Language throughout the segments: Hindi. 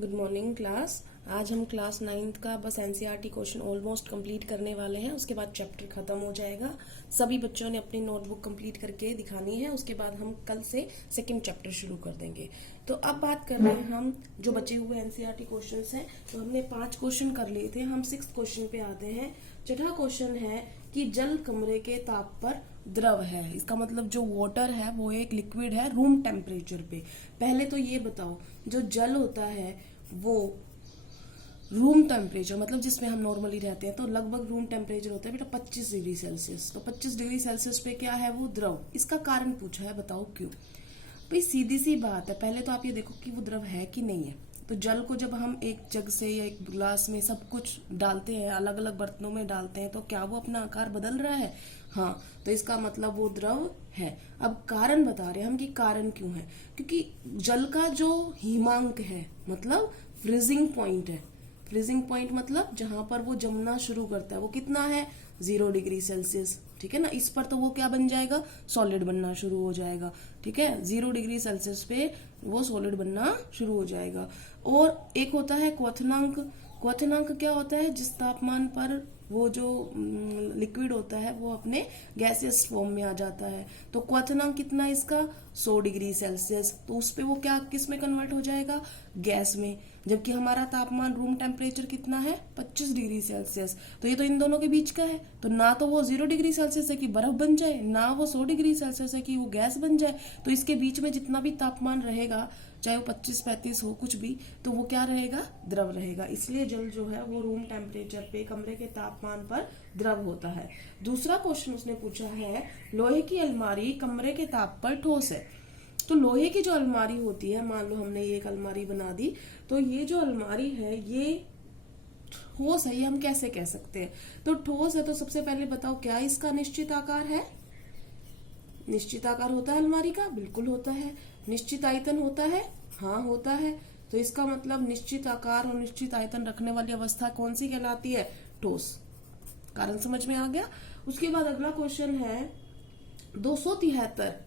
Good morning class. आज हम क्लास 9th का बस एनसीईआरटी क्वेश्चन ऑलमोस्ट कंप्लीट करने वाले हैं। उसके बाद चैप्टर खत्म हो जाएगा। सभी बच्चों ने अपनी नोटबुक कंप्लीट करके दिखानी है। उसके बाद हम कल से सेकंड चैप्टर शुरू कर देंगे। तो अब बात कर रहे हैं हम जो बचे हुए एनसीईआरटी क्वेश्चंस हैं। तो हमने 5 क्वेश्चन कर लिए थे। हम 6th क्वेश्चन पे आते हैं। छठा क्वेश्चन है कि जल कमरे के ताप पर द्रव है। इसका मतलब जो वाटर है वो एक लिक्विड है रूम टेम्परेचर पे। पहले तो ये बताओ, जो जल होता है वो रूम टेम्परेचर मतलब जिसमें हम नॉर्मली रहते हैं तो लगभग रूम टेम्परेचर होता है बेटा 25 डिग्री सेल्सियस। तो 25 डिग्री सेल्सियस पे क्या है वो द्रव। इसका कारण पूछा है, बताओ क्यों। भाई सीधी सी बात है, पहले तो आप ये देखो कि वो द्रव है कि नहीं है। तो जल को जब हम एक जग से या एक गिलास में सब कुछ डालते हैं, अलग अलग बर्तनों में डालते हैं, तो क्या वो अपना आकार बदल रहा है? हाँ, तो इसका मतलब वो द्रव है। अब कारण बता रहे हैं हम कि कारण क्यों है। क्योंकि जल का जो हिमांक है मतलब फ्रीजिंग पॉइंट है। फ्रीजिंग पॉइंट मतलब जहां पर वो जमना शुरू करता है वो कितना है? 0 डिग्री सेल्सियस। ठीक है ना। इस पर तो वो क्या बन जाएगा? सॉलिड बनना शुरू हो जाएगा। ठीक है, 0 डिग्री सेल्सियस पे वो सॉलिड बनना शुरू हो जाएगा। और एक होता है क्वथनांक। क्वथनांक क्या होता है? जिस तापमान पर वो जो लिक्विड होता है वो अपने गैसियस फॉर्म में आ जाता है। तो क्वथनांक कितना है इसका? 100 डिग्री सेल्सियस। तो उस पे वो क्या किस में कन्वर्ट हो जाएगा? गैस में। जबकि हमारा तापमान रूम टेम्परेचर कितना है? 25 डिग्री सेल्सियस। तो ये तो इन दोनों के बीच का है। तो ना तो वो 0 डिग्री सेल्सियस है कि बर्फ बन जाए, ना वो 100 डिग्री सेल्सियस है कि वो गैस बन जाए। तो इसके बीच में जितना भी तापमान रहेगा, चाहे वो 25-35 हो कुछ भी, तो वो क्या रहेगा? द्रव रहेगा। इसलिए जल जो है वो रूम टेम्परेचर पे कमरे के तापमान पर द्रव होता है। दूसरा क्वेश्चन उसने पूछा है, लोहे की अलमारी कमरे के ताप पर ठोस है। तो लोहे की जो अलमारी होती है, मान लो हमने ये एक अलमारी बना दी, तो ये जो अलमारी है ये ठोस है। ये हम कैसे कह सकते हैं? तो ठोस है तो सबसे पहले बताओ क्या इसका निश्चित आकार है? निश्चित आकार होता है अलमारी का? बिल्कुल होता है। निश्चित आयतन होता है? हाँ होता है। तो इसका मतलब निश्चित आकार और निश्चित आयतन रखने वाली अवस्था कौन सी कहलाती है? ठोस। कारण समझ में आ गया। उसके बाद अगला क्वेश्चन है, 273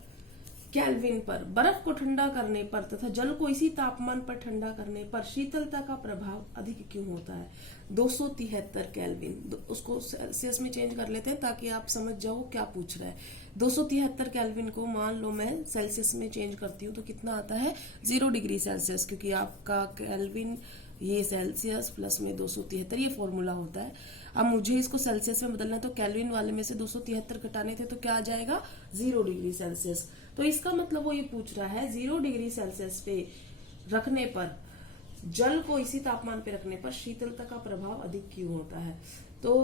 केल्विन पर बर्फ को ठंडा करने पर तथा जल को इसी तापमान पर ठंडा करने पर शीतलता का प्रभाव अधिक क्यों होता है? 273 केल्विन, उसको सेल्सियस में चेंज कर लेते हैं ताकि आप समझ जाओ क्या पूछ रहा है। 273 केल्विन को मान लो मैं सेल्सियस में चेंज करती हूँ तो कितना आता है? 0 डिग्री सेल्सियस। क्योंकि आपका केल्विन ये सेल्सियस प्लस में 273 ये फॉर्मूला होता है। अब मुझे इसको सेल्सियस में बदलना है तो केल्विन वाले में से 273 घटाने थे तो क्या आ जाएगा? 0 डिग्री सेल्सियस। तो इसका मतलब वो ये पूछ रहा है 0 डिग्री सेल्सियस पे रखने पर, जल को इसी तापमान पे रखने पर शीतलता का प्रभाव अधिक क्यों होता है। तो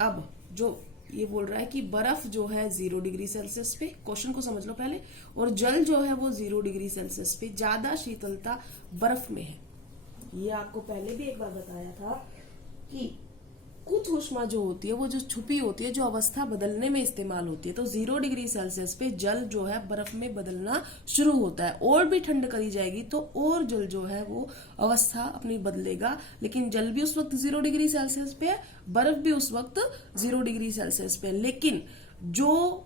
अब जो ये बोल रहा है कि बर्फ जो है 0 डिग्री सेल्सियस पे, क्वेश्चन को समझ लो पहले, और जल जो है वो 0 डिग्री सेल्सियस पे, ज्यादा शीतलता बर्फ में है। ये आपको पहले भी एक बार बताया था कि कुछ ऊष्मा जो होती है वो जो छुपी होती है, जो अवस्था बदलने में इस्तेमाल होती है। तो 0 डिग्री सेल्सियस पे जल जो है बर्फ में बदलना शुरू होता है। और भी ठंड करी जाएगी तो और जल जो है वो अवस्था अपनी बदलेगा। लेकिन जल भी उस वक्त 0 डिग्री सेल्सियस पे है, बर्फ भी उस वक्त 0 डिग्री सेल्सियस पे। लेकिन जो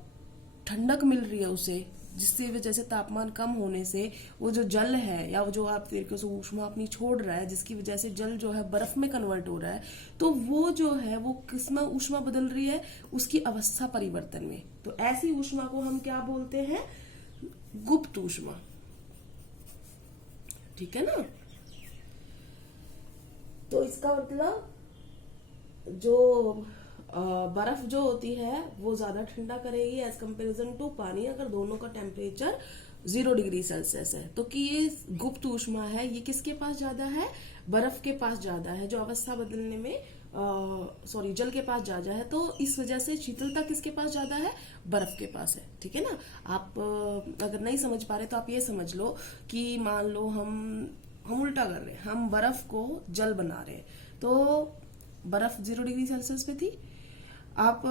ठंडक मिल रही है उसे, जिससे वजह से तापमान कम होने से वो जो जल है या वो जो आप तरीके से ऊष्मा अपनी छोड़ रहा है, जिसकी वजह से जल जो है बर्फ में कन्वर्ट हो रहा है, तो वो जो है वो किसमें ऊष्मा बदल रही है? उसकी अवस्था परिवर्तन में। तो ऐसी ऊष्मा को हम क्या बोलते हैं? गुप्त ऊष्मा। ठीक है ना। तो इसका मतलब जो बर्फ जो होती है वो ज्यादा ठंडा करेगी एज कंपेरिजन टू पानी, अगर दोनों का टेम्परेचर 0 डिग्री सेल्सियस है। तो कि ये गुप्त ऊष्मा है, ये किसके पास ज्यादा है? बर्फ के पास ज्यादा है, जो अवस्था बदलने में जल के पास ज्यादा है। तो इस वजह से शीतलता किसके पास ज्यादा है? बर्फ के पास है। ठीक है ना। आप अगर नहीं समझ पा रहे तो आप ये समझ लो कि मान लो हम उल्टा कर रहे हैं, हम बर्फ को जल बना रहे हैं। तो बर्फ 0 डिग्री सेल्सियस पे थी, आप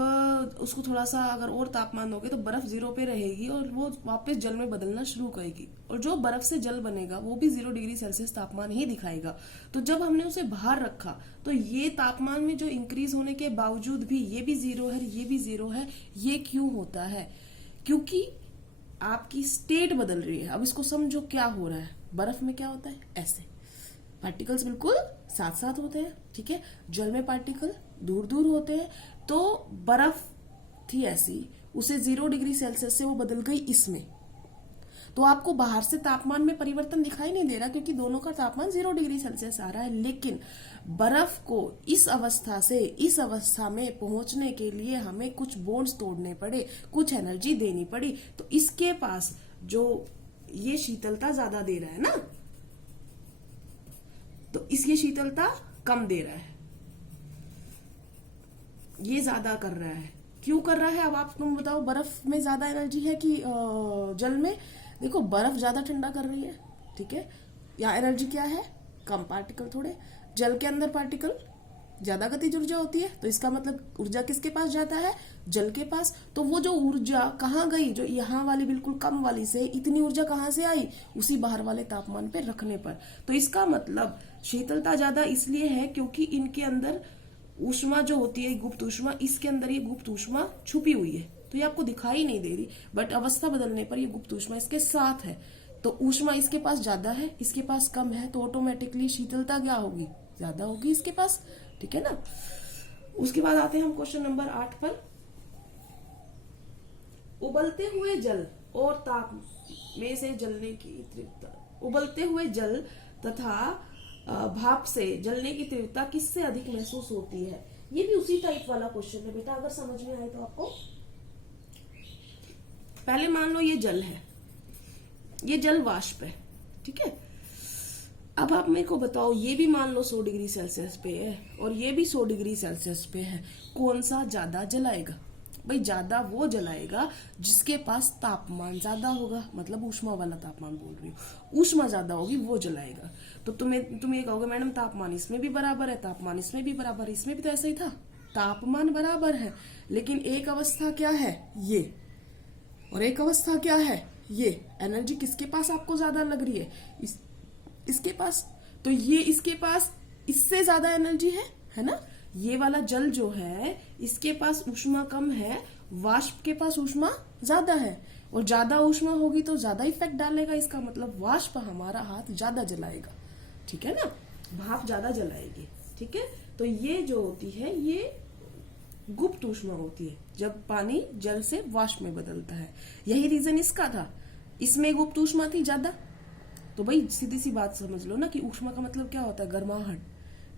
उसको थोड़ा सा अगर और तापमान दोगे तो बर्फ 0 पे रहेगी और वो वापस जल में बदलना शुरू करेगी। और जो बर्फ से जल बनेगा वो भी 0 डिग्री सेल्सियस तापमान ही दिखाएगा। तो जब हमने उसे बाहर रखा तो ये तापमान में जो इंक्रीज होने के बावजूद भी ये भी 0 है, ये भी 0 है। ये क्यों होता है? क्योंकि आपकी स्टेट बदल रही है। अब इसको समझो क्या हो रहा है। बर्फ में क्या होता है, ऐसे पार्टिकल्स बिल्कुल साथ साथ होते हैं, ठीक है। जल में पार्टिकल दूर दूर होते हैं। तो बर्फ थी ऐसी, उसे 0 डिग्री सेल्सियस से वो बदल गई इसमें। तो आपको बाहर से तापमान में परिवर्तन दिखाई नहीं दे रहा क्योंकि दोनों का तापमान 0 डिग्री सेल्सियस आ रहा है। लेकिन बर्फ को इस अवस्था से इस अवस्था में पहुंचने के लिए हमें कुछ बॉन्ड्स तोड़ने पड़े, कुछ एनर्जी देनी पड़ी। तो इसके पास जो ये शीतलता ज्यादा दे रहा है ना, तो इसकी शीतलता कम दे रहा है, ये ज्यादा कर रहा है। क्यों कर रहा है, अब आप तुम बताओ। बर्फ में ज्यादा एनर्जी है कि जल में? देखो, बर्फ ज्यादा ठंडा कर रही है, ठीक है। यहाँ एनर्जी क्या है, कम, पार्टिकल थोड़े। जल के अंदर पार्टिकल ज्यादा गतिज ऊर्जा होती है, तो इसका मतलब ऊर्जा किसके पास जाता है, जल के पास। तो वो जो ऊर्जा कहाँ गई, जो यहाँ वाली बिल्कुल कम वाली से इतनी ऊर्जा कहाँ से आई, उसी बाहर वाले तापमान पे रखने पर। तो इसका मतलब शीतलता ज्यादा इसलिए है क्योंकि इनके अंदर ऊष्मा जो होती है, गुप्त ऊष्मा, इसके अंदर ये गुप्त ऊष्मा छुपी हुई है, तो ये आपको दिखाई नहीं दे रही, बट अवस्था बदलने पर ये गुप्त ऊष्मा इसके साथ है। तो ऊष्मा इसके पास ज्यादा है, इसके पास कम है, तो ऑटोमेटिकली शीतलता क्या होगी, ज्यादा होगी इसके पास, ठीक है ना। उसके बाद आते हैं हम क्वेश्चन नंबर 8 पर। उबलते हुए जल और ताप में से जलने की तीव्रता, उबलते हुए जल तथा भाप से जलने की तीव्रता किससे अधिक महसूस होती है। ये भी उसी टाइप वाला क्वेश्चन है बेटा, अगर समझ में आए तो आपको। पहले मान लो ये जल है, ये जल वाष्प है, ठीक है। अब आप मेरे को बताओ, ये भी मान लो 100 डिग्री सेल्सियस पे है और ये भी 100 डिग्री सेल्सियस पे है, कौन सा ज्यादा जलाएगा? भाई ज्यादा वो जलाएगा जिसके पास तापमान ज्यादा होगा, मतलब ऊष्मा वाला तापमान बोल रही हूँ, ऊष्मा ज्यादा होगी वो जलाएगा। तो तुम ये कहोगे मैडम तापमान इसमें भी बराबर है, तापमान इसमें भी बराबर है, इसमें भी तो ऐसा ही था, तापमान बराबर है, लेकिन एक अवस्था क्या है ये, और एक अवस्था क्या है ये। एनर्जी किसके पास आपको ज्यादा लग रही है, इसके पास। तो ये इसके पास इससे ज्यादा एनर्जी है ना। ये वाला जल जो है इसके पास ऊष्मा कम है, वाष्प के पास ऊष्मा ज्यादा है, और ज्यादा ऊष्मा होगी तो ज्यादा इफेक्ट डालेगा, इसका मतलब वाष्प हमारा हाथ ज्यादा जलाएगा, ठीक है ना, भाप ज्यादा जलाएगी, ठीक है। तो ये जो होती है ये गुप्त ऊष्मा होती है, जब पानी जल से वाष्प में बदलता है। यही रीजन इसका था, इसमें गुप्त ऊष्मा थी ज्यादा। तो भाई सीधी सी बात समझ लो ना कि ऊष्मा का मतलब क्या होता है, गर्माहट,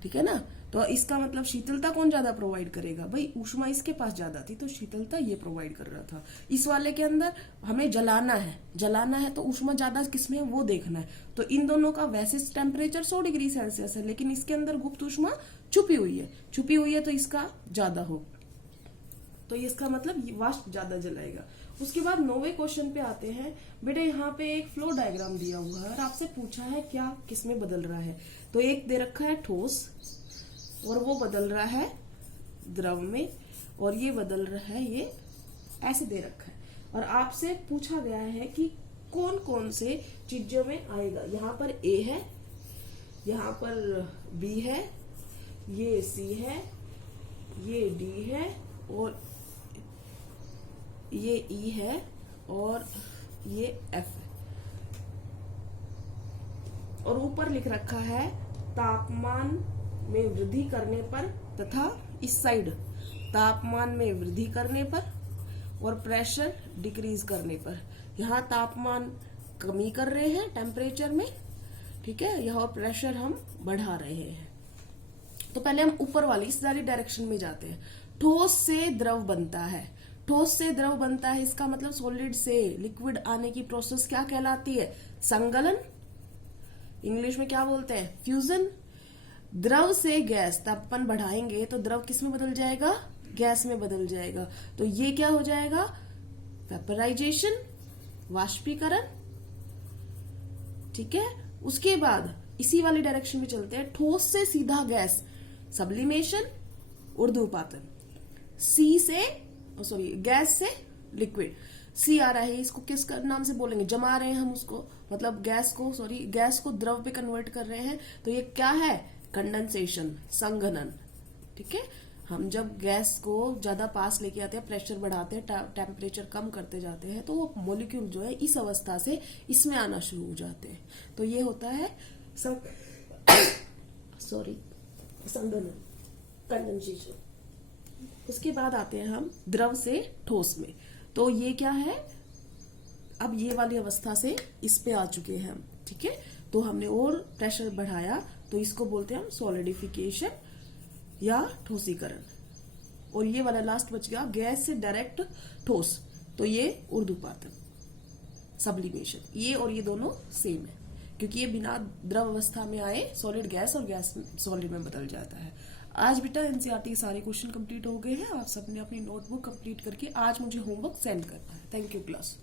ठीक है ना। तो इसका मतलब शीतलता कौन ज्यादा प्रोवाइड करेगा, भाई ऊष्मा इसके पास ज्यादा थी तो शीतलता ये प्रोवाइड कर रहा था। इस वाले के अंदर हमें जलाना है तो ऊष्मा ज्यादा किसमें है वो देखना है। तो इन दोनों का वैसे टेम्परेचर 100 डिग्री सेल्सियस है, लेकिन इसके अंदर गुप्त ऊष्मा छुपी हुई है तो इसका ज्यादा हो, तो इसका मतलब वाष्प ज्यादा जलाएगा। उसके बाद 9वें क्वेश्चन पे आते हैं। बेटा यहाँ पे एक फ्लो डायग्राम दिया हुआ है और आपसे पूछा है क्या किसमें बदल रहा है। तो एक दे रखा है ठोस और वो बदल रहा है द्रव में, और ये बदल रहा है, ये ऐसे दे रखा है। और आपसे पूछा गया है कि कौन कौन से चीजों में आएगा। यहाँ पर ए है, यहाँ पर बी है, ये सी है, ये डी है, और ये ई है, और ये एफ है। और ऊपर लिख रखा है तापमान में वृद्धि करने पर तथा इस साइड तापमान में वृद्धि करने पर और प्रेशर डिक्रीज करने पर। यहाँ तापमान कमी कर रहे हैं टेम्परेचर में, ठीक है, यहाँ प्रेशर हम बढ़ा रहे हैं। तो पहले हम ऊपर वाली इस वाली डायरेक्शन में जाते हैं। ठोस से द्रव बनता है, ठोस से द्रव बनता है, इसका मतलब सॉलिड से लिक्विड आने की प्रोसेस क्या कहलाती है, संगलन। इंग्लिश में क्या बोलते हैं, फ्यूजन। द्रव से गैस, तापमान बढ़ाएंगे तो द्रव किस में बदल जाएगा, गैस में बदल जाएगा। तो ये क्या हो जाएगा, वेपराइजेशन, वाष्पीकरण, ठीक है। उसके बाद इसी वाली डायरेक्शन में चलते हैं। ठोस से सीधा गैस, सब्लिमेशन, ऊर्ध्वपातन। सी से गैस से लिक्विड, सी आ रहा है, इसको किस नाम से बोलेंगे, जमा रहे हैं हम उसको, मतलब गैस को द्रव पे कन्वर्ट कर रहे हैं। तो ये क्या है, कंडेंसेशन, संघनन, ठीक है। हम जब गैस को ज्यादा पास लेके आते हैं, प्रेशर बढ़ाते हैं, टेम्परेचर कम करते जाते हैं, तो वो मोलिक्यूल जो है इस अवस्था से इसमें आना शुरू हो जाते हैं। तो ये होता है संघनन, कंडेंसेशन। उसके बाद आते हैं हम द्रव से ठोस में। तो ये क्या है, अब ये वाली अवस्था से इस पे आ चुके हैं हम, ठीक है। तो हमने और प्रेशर बढ़ाया, तो इसको बोलते हैं हम सॉलिडिफिकेशन या ठोसीकरण। और ये वाला लास्ट बच गया गैस से डायरेक्ट ठोस, तो ये ऊर्ध्वपातन, सब्लिमेशन। ये और ये दोनों सेम है, क्योंकि ये बिना द्रव अवस्था में आए सॉलिड गैस और गैस सॉलिड में बदल जाता है। आज बेटा एनसीईआरटी सारे क्वेश्चन कंप्लीट हो गए हैं। आप सबने अपनी नोटबुक कंप्लीट करके आज मुझे होमवर्क सेंड करना है। Thank you class.